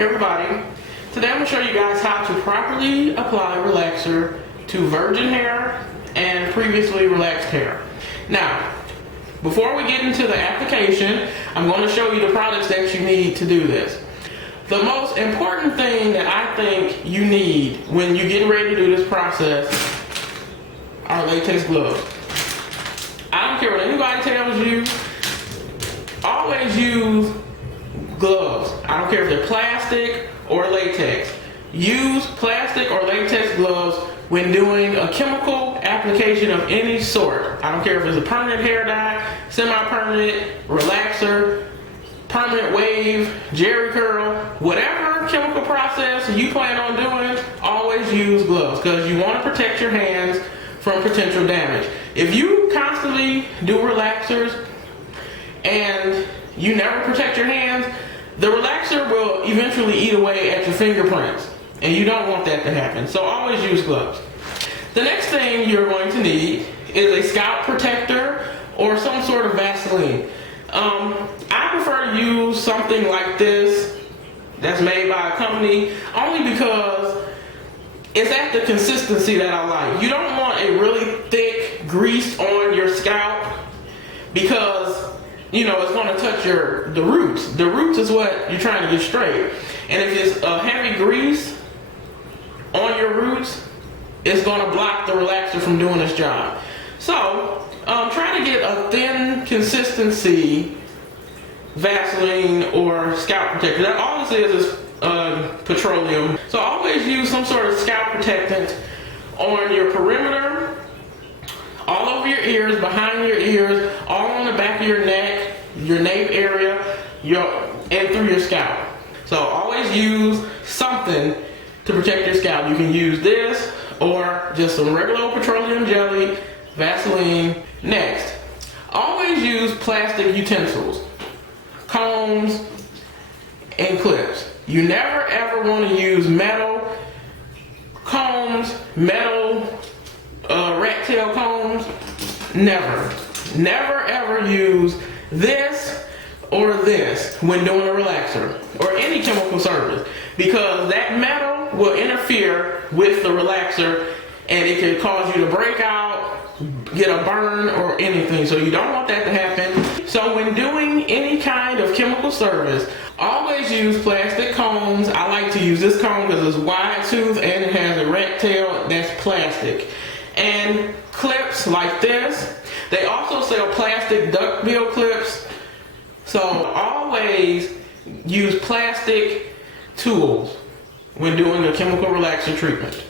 Hey everybody, today I'm going to show you guys how to properly apply relaxer to virgin hair and previously relaxed hair. Now, before we get into the application, I'm going to show you the products that you need to do this. The most important thing that I think you need when you're getting ready to do this process are latex gloves. I don't care what anybody tells you, always use gloves. I don't care if they're plastic or latex. Use plastic or latex gloves when doing a chemical application of any sort. I don't care if it's a permanent hair dye, semi-permanent, relaxer, permanent wave, jerry curl, whatever chemical process you plan on doing, always use gloves because you want to protect your hands from potential damage. If you constantly do relaxers and you never protect your hands, the relaxer will eventually eat away at your fingerprints, and you don't want that to happen. So always use gloves. The next thing you're going to need is a scalp protector or some sort of Vaseline. I prefer to use something like this that's made by a company only because it's at the consistency that I like. You don't want a really thick grease on your scalp because you know it's going to touch the roots. The roots is what you're trying to get straight. And if it's a heavy grease on your roots, it's going to block the relaxer from doing its job. So try to get a thin consistency Vaseline or scalp protector. That all this is petroleum. So always use some sort of scalp protectant on your perimeter, all over your ears, behind your ears, all on the back of your neck, your nape area, and through your scalp. So always use something to protect your scalp. You can use this or just some regular old petroleum jelly, Vaseline. Next, always use plastic utensils, combs, and clips. You never ever want to use metal combs, metal rat tail combs. Never. Never ever use this or this when doing a relaxer or any chemical service, because that metal will interfere with the relaxer and it can cause you to break out, get a burn, or anything. So you don't want that to happen. So when doing any kind of chemical service, always use plastic combs. I like to use this comb because it's wide tooth and it has a rat tail that's plastic. And clips like this. They also sell plastic duckbill clips. So always use plastic tools when doing a chemical relaxer treatment,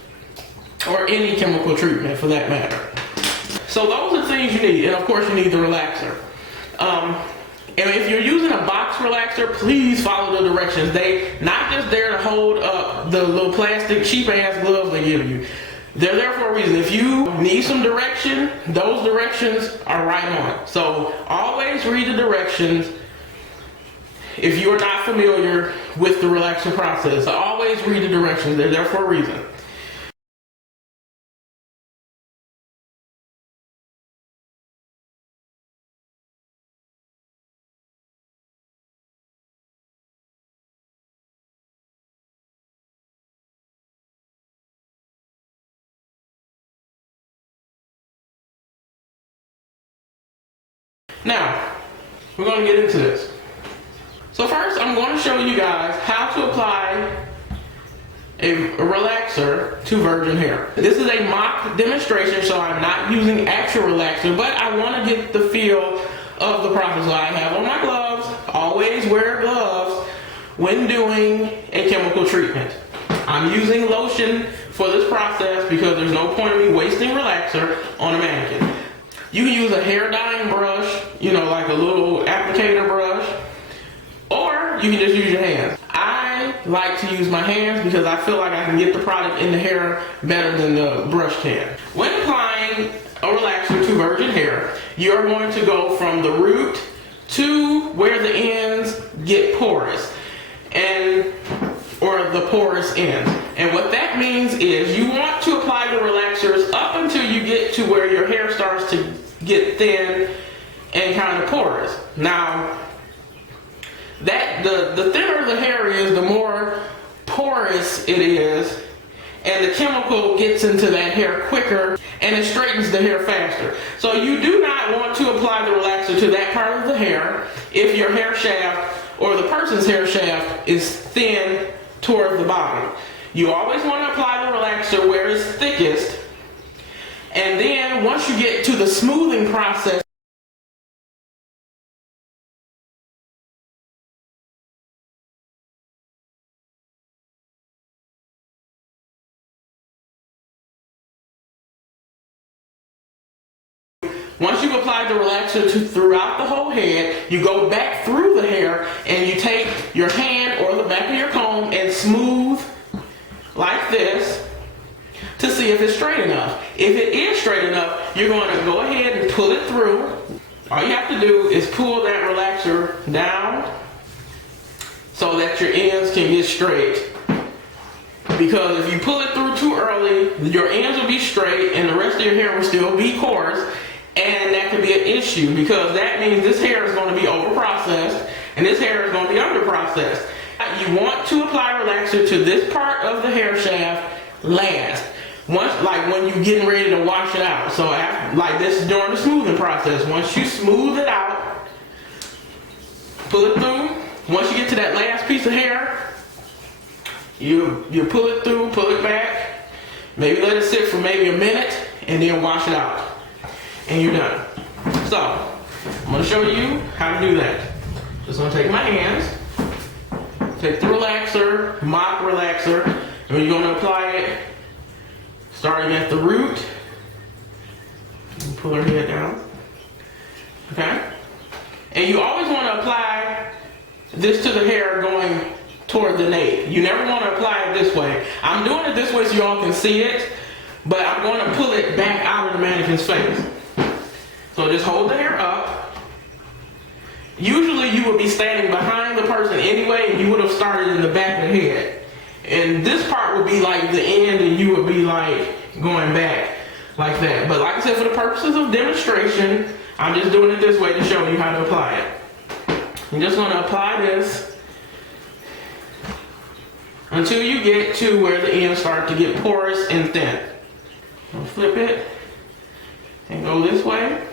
or any chemical treatment for that matter. So those are the things you need, and of course you need the relaxer. And if you're using a box relaxer, please follow the directions. They're not just there to hold up the little plastic cheap ass gloves they give you. They're there for a reason. If you need some direction, those directions are right on. So always read the directions if you are not familiar with the relaxer process. Always read the directions. They're there for a reason. Now, we're going to get into this. So first, I'm going to show you guys how to apply a relaxer to virgin hair. This is a mock demonstration, so I'm not using actual relaxer, but I want to get the feel of the process. So I have on my gloves. Always wear gloves when doing a chemical treatment. I'm using lotion for this process because there's no point in me wasting relaxer on a mannequin. You can use a hair dyeing brush, you know, like a little applicator brush, or you can just use your hands. I like to use my hands because I feel like I can get the product in the hair better than the brush can. When applying a relaxer to virgin hair, you're going to go from the root to where the ends get porous, or the porous ends. And what that means is you want to apply the relaxers up until you get to where your hair starts to get thin and kind of porous. Now, that the thinner the hair is, the more it is, and the chemical gets into that hair quicker and it straightens the hair faster. So you do not want to apply the relaxer to that part of the hair if your hair shaft or the person's hair shaft is thin toward the bottom. You always want to apply the relaxer where it's thickest, and then once you get to the smoothing process, once you've applied the relaxer throughout the whole head, you go back through the hair and you take your hand or the back of your comb and smooth like this to see if it's straight enough. If it is straight enough, you're going to go ahead and pull it through. All you have to do is pull that relaxer down so that your ends can get straight. Because if you pull it through too early, your ends will be straight and the rest of your hair will still be coarse. And that could be an issue because that means this hair is going to be over-processed and this hair is going to be under-processed. You want to apply relaxer to this part of the hair shaft last. Once, like when you're getting ready to wash it out. So after, like this during the smoothing process. Once you smooth it out, pull it through. Once you get to that last piece of hair, you pull it through, pull it back. Maybe let it sit for maybe a minute and then wash it out. And you're done. So, I'm going to show you how to do that. Just going to take my hands, take the relaxer, mop relaxer, and you're going to apply it starting at the root. And pull her head down. Okay? And you always want to apply this to the hair going toward the nape. You never want to apply it this way. I'm doing it this way so you all can see it, but I'm going to pull it back out of the mannequin's face. So just hold the hair up. Usually you would be standing behind the person anyway, and you would have started in the back of the head. And this part would be like the end, and you would be like going back like that. But like I said, for the purposes of demonstration, I'm just doing it this way to show you how to apply it. I'm just going to apply this until you get to where the ends start to get porous and thin. I'll flip it and go this way.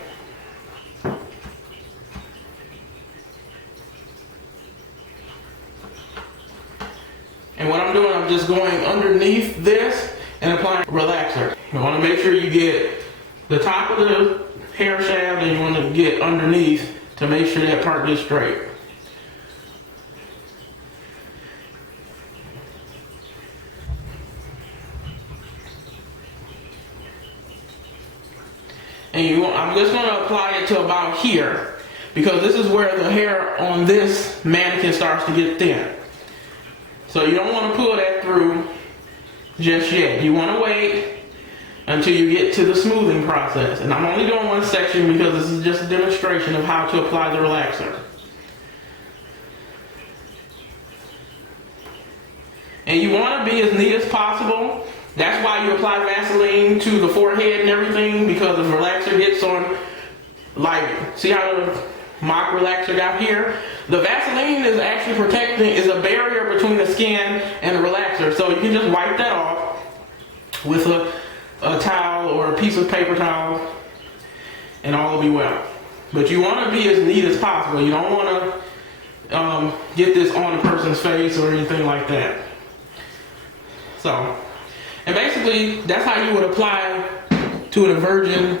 And what I'm doing, I'm just going underneath this and applying relaxer. You want to make sure you get the top of the hair shaft and you want to get underneath to make sure that part gets straight. And I'm just going to apply it to about here because this is where the hair on this mannequin starts to get thin. So you don't want to pull that through just yet. You want to wait until you get to the smoothing process. And I'm only doing one section because this is just a demonstration of how to apply the relaxer. And you want to be as neat as possible. That's why you apply Vaseline to the forehead and everything, because the relaxer gets on, like, see how the mock relaxer got here? The Vaseline is actually protecting, is a barrier between the skin and the relaxer. So you can just wipe that off with a towel or a piece of paper towel and all will be well. But you want to be as neat as possible. You don't want to get this on a person's face or anything like that. So, and basically that's how you would apply to a virgin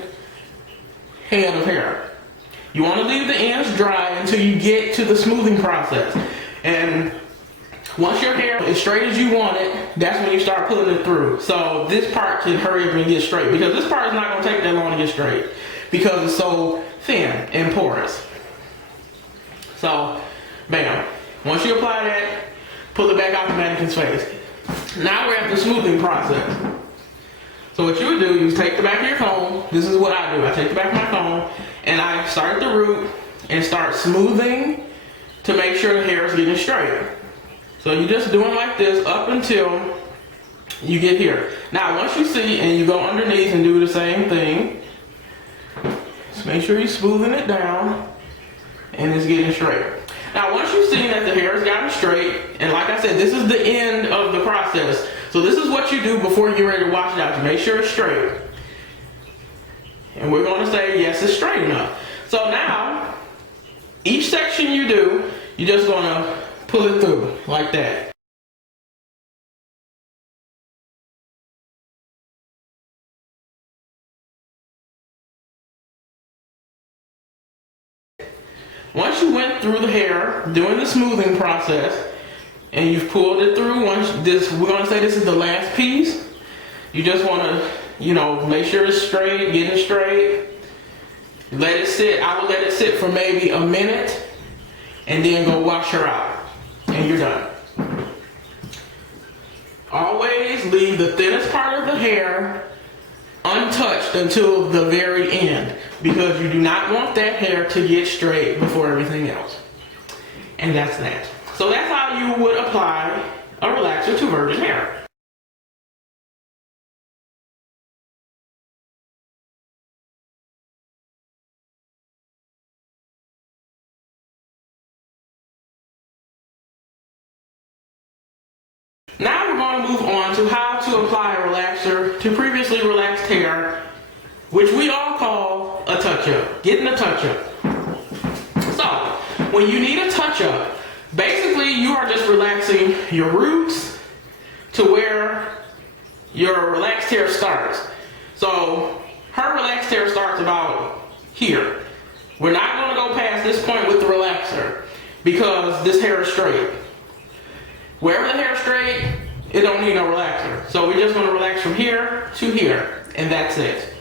head of hair. You want to leave the ends dry until you get to the smoothing process. And once your hair is straight as you want it, that's when you start pulling it through. So this part can hurry up and get straight, because this part is not going to take that long to get straight because it's so thin and porous. So, bam. Once you apply that, pull it back out the mannequin's face. Now we're at the smoothing process. So what you would do, you take the back of your comb. This is what I do. I take the back of my comb and I start at the root and start smoothing to make sure the hair is getting straight. So you're just doing like this up until you get here. Now once you see, and you go underneath and do the same thing, just make sure you're smoothing it down and it's getting straight. Now once you've seen that the hair has gotten straight, and like I said, this is the end of the process. process. So this is what you do before you're ready to wash it out. You make sure it's straight. And we're going to say, yes, it's straight enough. So now, each section you do, you're just going to pull it through like that. Once you went through the hair doing the smoothing process and you've pulled it through, we're going to say this is the last piece. You just want to, make sure it's straight, getting straight. Let it sit. I will let it sit for maybe a minute and then go wash her out. And you're done. Always leave the thinnest part of the hair untouched until the very end, because you do not want that hair to get straight before everything else. And that's that. So that's how you would apply a relaxer to virgin hair. Now we're going to move on to how to apply a relaxer to previously relaxed hair, which we all call a touch-up, getting a touch-up. So, when you need a touch-up, basically you are just relaxing your roots to where your relaxed hair starts. So, her relaxed hair starts about here. We're not going to go past this point with the relaxer because this hair is straight. Wherever the hair is straight, it don't need no relaxer. So we're just going to relax from here to here, and that's it.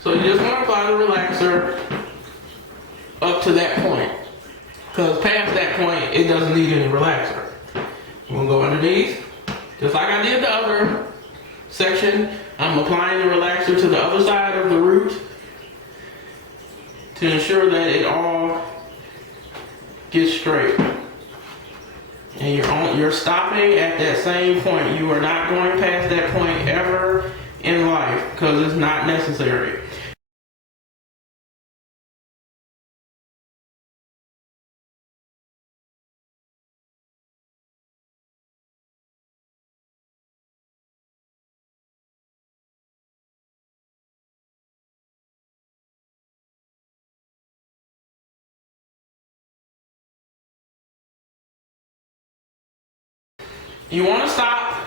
So you just want to apply the relaxer up to that point. Because past that point, it doesn't need any relaxer. We'll go underneath, just like I did the other section. I'm applying the relaxer to the other side of the root to ensure that it all gets straight. And you're stopping at that same point. You are not going past that point ever in life because it's not necessary. You want to stop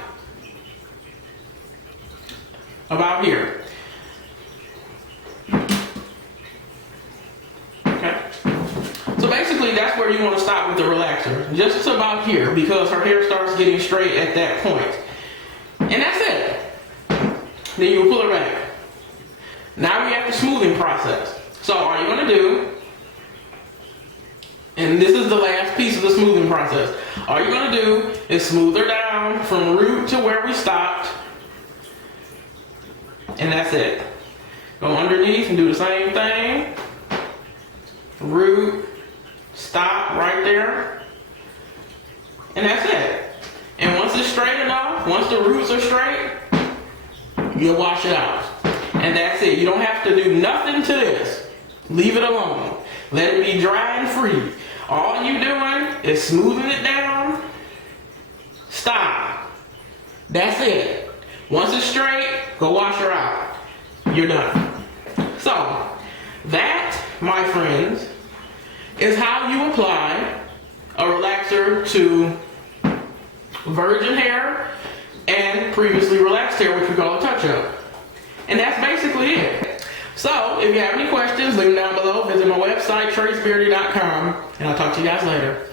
about here. Okay? So basically that's where you want to stop with the relaxer. Just about here, because her hair starts getting straight at that point. And that's it. Then you pull it back. Now we have the smoothing process. So all you're going to do, and this is the last piece of the smoothing process. All you're going to do is smooth her down from root to where we stopped. And that's it. Go underneath and do the same thing. Root, stop right there. And that's it. And once it's straight enough, once the roots are straight, you'll wash it out. And that's it. You don't have to do nothing to this. Leave it alone. Let it be dry and free. All you doing is smoothing it down. Stop. That's it. Once it's straight, go wash her out. You're done. So, that, my friends, is how you apply a relaxer to virgin hair and previously relaxed hair, which we call a touch-up. And that's basically it. So, if you have any questions, leave them down below. Visit my website, tracebeardee.com, and I'll talk to you guys later.